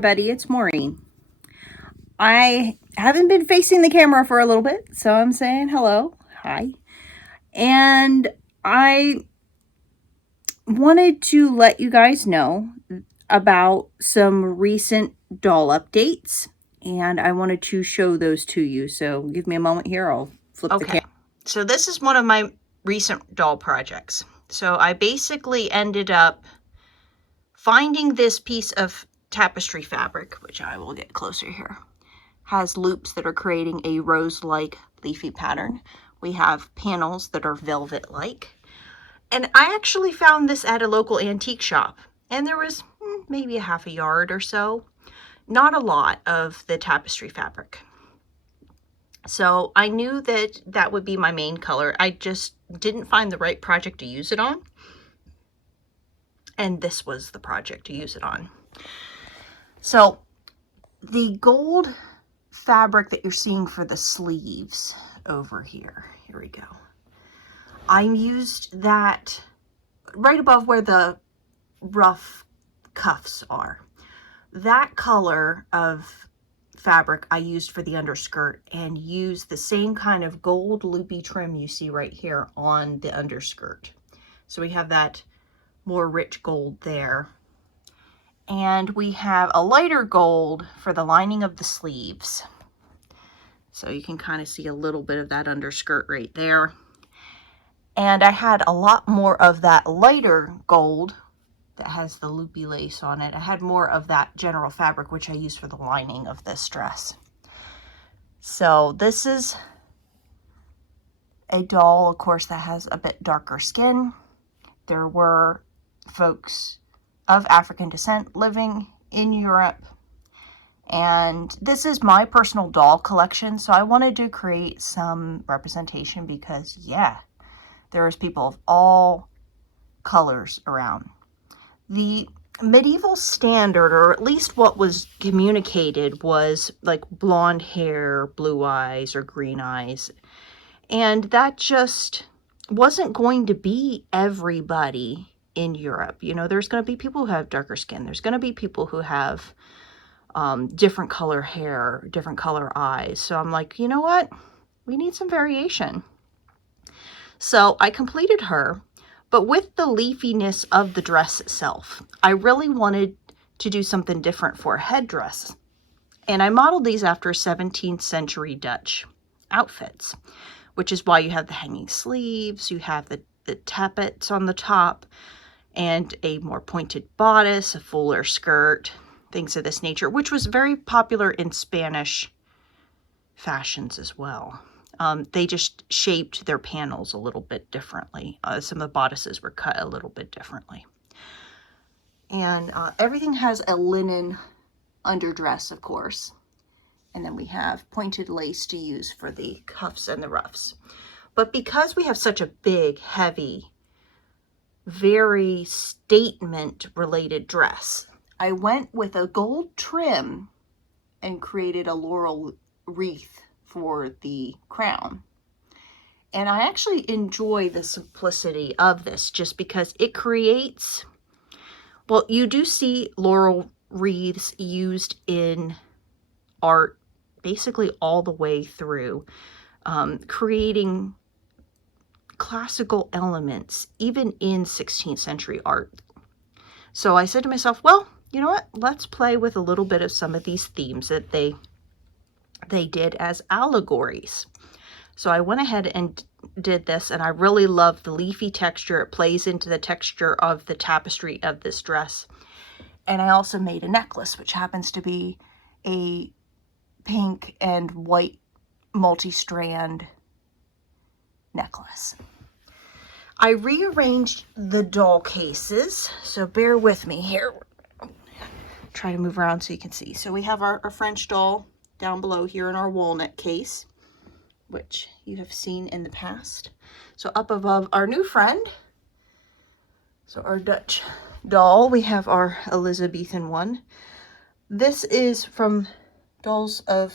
everybody, it's Maureen. I haven't been facing the camera for a little bit, so I'm saying hello, hi. And I wanted to let you guys know about some recent doll updates, and I wanted to show those to you. So give me a moment here, I'll flip the camera. So this is one of my recent doll projects. So I basically ended up finding this piece of tapestry fabric, which I will get closer here, has loops that are creating a rose-like leafy pattern. We have panels that are velvet-like. And I actually found this at a local antique shop. And there was maybe a half a yard or so. Not a lot of the tapestry fabric. So I knew that that would be my main color. I just didn't find the right project to use it on. And this was the project to use it on. So the gold fabric that you're seeing for the sleeves over here, here we go. I used that right above where the rough cuffs are. That color of fabric I used for the underskirt and used the same kind of gold loopy trim you see right here on the underskirt. So we have that more rich gold there. And we have a lighter gold for the lining of the sleeves. So you can kind of see a little bit of that underskirt right there. And I had a lot more of that lighter gold that has the loopy lace on it. I had more of that general fabric, which I use for the lining of this dress. So this is a doll, of course, that has a bit darker skin. There were folks of African descent living in Europe. And this is my personal doll collection, so I wanted to create some representation because, yeah, there's people of all colors around. The medieval standard, or at least what was communicated, was like blonde hair, blue eyes, or green eyes. And that just wasn't going to be everybody in Europe. You know, there's going to be people who have darker skin. There's going to be people who have different color hair, different color eyes. So I'm like, you know what? We need some variation. So I completed her, but with the leafiness of the dress itself, I really wanted to do something different for a headdress. And I modeled these after 17th century Dutch outfits, which is why you have the hanging sleeves, you have the tappets on the top, and a more pointed bodice, a fuller skirt, things of this nature, which was very popular in Spanish fashions as well. They just shaped their panels a little bit differently. Some of the bodices were cut a little bit differently. And everything has a linen underdress, of course. And then we have pointed lace to use for the cuffs and the ruffs. But because we have such a big, heavy, very statement-related dress, I went with a gold trim and created a laurel wreath for the crown. And I actually enjoy the simplicity of this just because it creates, well, you do see laurel wreaths used in art basically all the way through, creating classical elements, even in 16th century art. So I said to myself, well, you know what? Let's play with a little bit of some of these themes that they did as allegories. So I went ahead and did this, and I really love the leafy texture. It plays into the texture of the tapestry of this dress. And I also made a necklace, which happens to be a pink and white multi-strand necklace. I rearranged the doll cases, so bear with me here. Try to move around so you can see. So we have our French doll down below here in our walnut case, which you have seen in the past. So up above our new friend, so our Dutch doll, we have our Elizabethan one. This is from Dolls of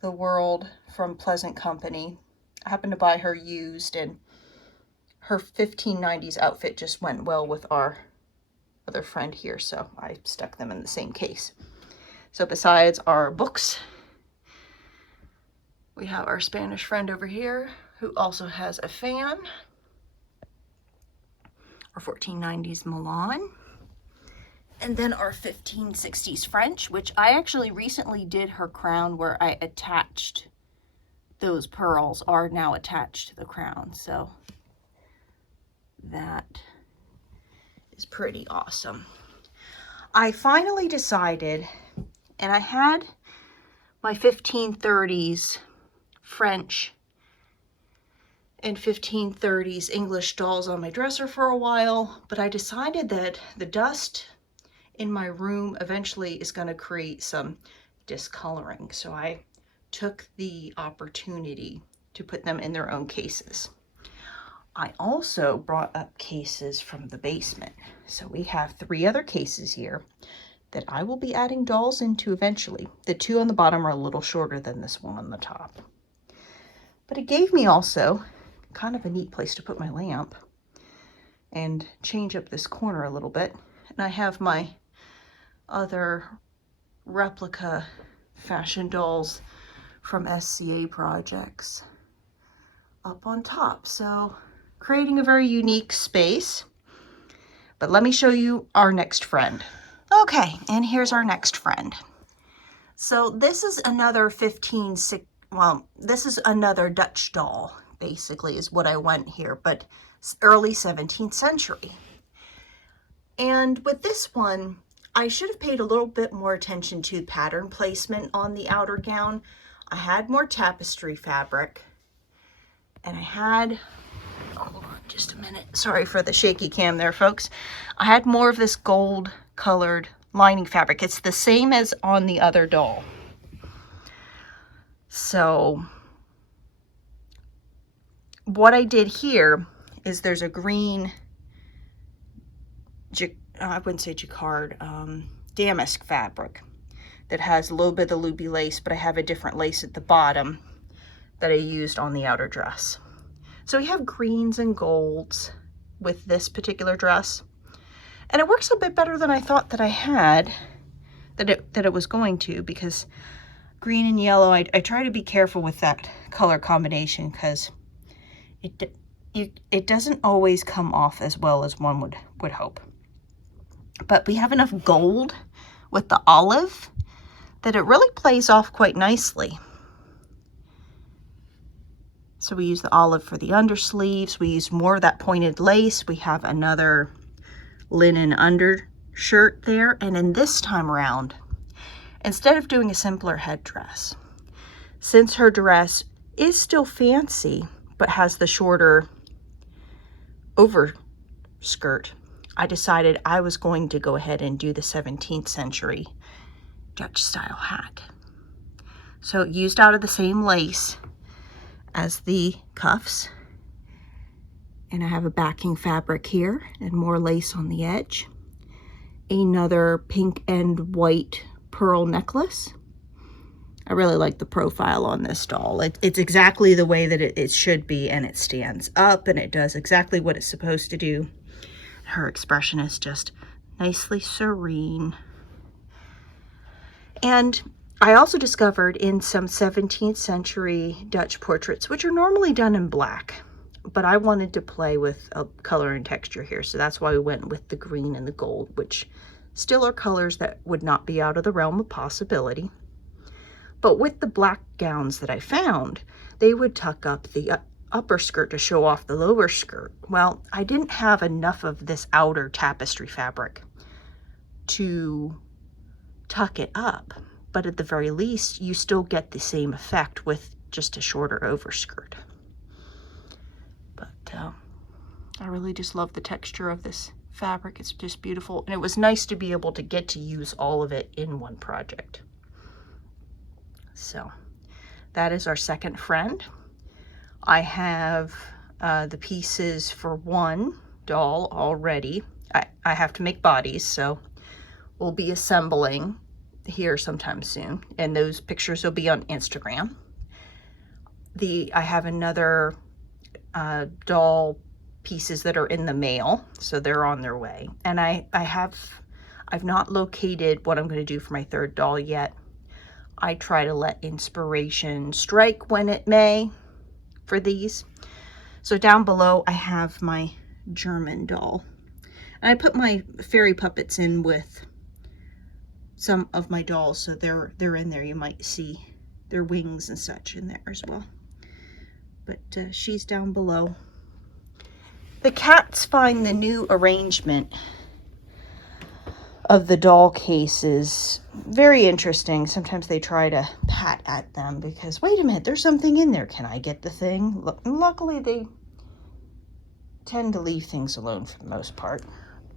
the World from Pleasant Company. I happened to buy her used, and her 1590s outfit just went well with our other friend here, so I stuck them in the same case. So besides our books, we have our Spanish friend over here who also has a fan. Our 1490s Milan. And then our 1560s French, which I actually recently did her crown where I attached those pearls are now attached to the crown. So that is pretty awesome. I finally decided, and I had my 1530s French and 1530s English dolls on my dresser for a while, but I decided that the dust in my room eventually is going to create some discoloring. So I took the opportunity to put them in their own cases. I also brought up cases from the basement. So we have 3 other cases here that I will be adding dolls into eventually. The 2 on the bottom are a little shorter than this one on the top. But it gave me also kind of a neat place to put my lamp and change up this corner a little bit. And I have my other replica fashion dolls from SCA projects up on top. So creating a very unique space. But let me show you our next friend. Okay, and here's our next friend. So this is another this is another Dutch doll, basically, is what I went here, but early 17th century. And with this one, I should have paid a little bit more attention to pattern placement on the outer gown. I had more tapestry fabric, and I had, hold on just a minute, sorry for the shaky cam there, folks. I had more of this gold colored lining fabric. It's the same as on the other doll. So what I did here is there's a green, I wouldn't say jacquard, damask fabric that has a little bit of Luby lace, but I have a different lace at the bottom that I used on the outer dress. So we have greens and golds with this particular dress. And it works a bit better than I thought that I had, that it was going to, because green and yellow, I try to be careful with that color combination because it doesn't always come off as well as one would hope. But we have enough gold with the olive that it really plays off quite nicely. So we use the olive for the undersleeves. We use more of that pointed lace. We have another linen undershirt there. And in this time around, instead of doing a simpler headdress, since her dress is still fancy, but has the shorter overskirt, I decided I was going to go ahead and do the 17th century Dutch style hat. So used out of the same lace as the cuffs. And I have a backing fabric here and more lace on the edge. Another pink and white pearl necklace. I really like the profile on this doll. It's exactly the way that it should be, and it stands up and it does exactly what it's supposed to do. Her expression is just nicely serene. And I also discovered in some 17th century Dutch portraits, which are normally done in black, but I wanted to play with a color and texture here. So that's why we went with the green and the gold, which still are colors that would not be out of the realm of possibility. But with the black gowns that I found, they would tuck up the upper skirt to show off the lower skirt. Well, I didn't have enough of this outer tapestry fabric to tuck it up, but at the very least, you still get the same effect with just a shorter overskirt. But I really just love the texture of this fabric. It's just beautiful, and it was nice to be able to get to use all of it in one project. So that is our second friend. I have the pieces for one doll already. I have to make bodies, so we'll be assembling here sometime soon, and those pictures will be on Instagram. I have another doll pieces that are in the mail, so they're on their way. And I've not located what I'm going to do for my third doll yet. I try to let inspiration strike when it may for these. So down below I have my German doll. And I put my fairy puppets in with some of my dolls, so they're in there. You might see their wings and such in there as well. But she's down below. The cats find the new arrangement of the doll cases very interesting. Sometimes they try to pat at them because, wait a minute, there's something in there. Can I get the thing? Luckily, they tend to leave things alone for the most part.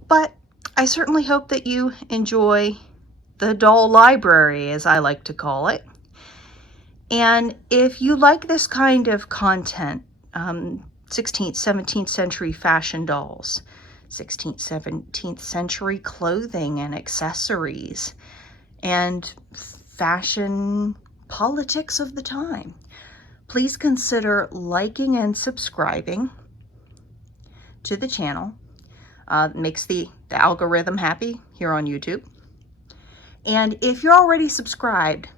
But I certainly hope that you enjoy the doll library, as I like to call it. And if you like this kind of content, 16th, 17th century fashion dolls, 16th, 17th century clothing and accessories, and fashion politics of the time, please consider liking and subscribing to the channel. Makes the algorithm happy here on YouTube. And if you're already subscribed,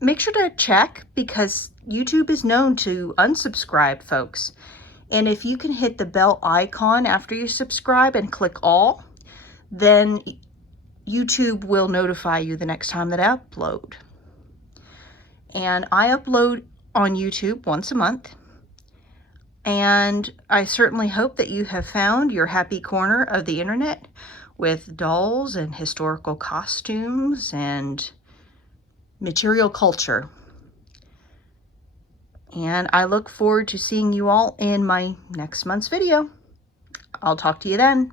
make sure to check, because YouTube is known to unsubscribe folks. And if you can hit the bell icon after you subscribe and click all, then YouTube will notify you the next time that I upload. And I upload on YouTube once a month. And I certainly hope that you have found your happy corner of the internet with dolls and historical costumes and material culture. And I look forward to seeing you all in my next month's video. I'll talk to you then.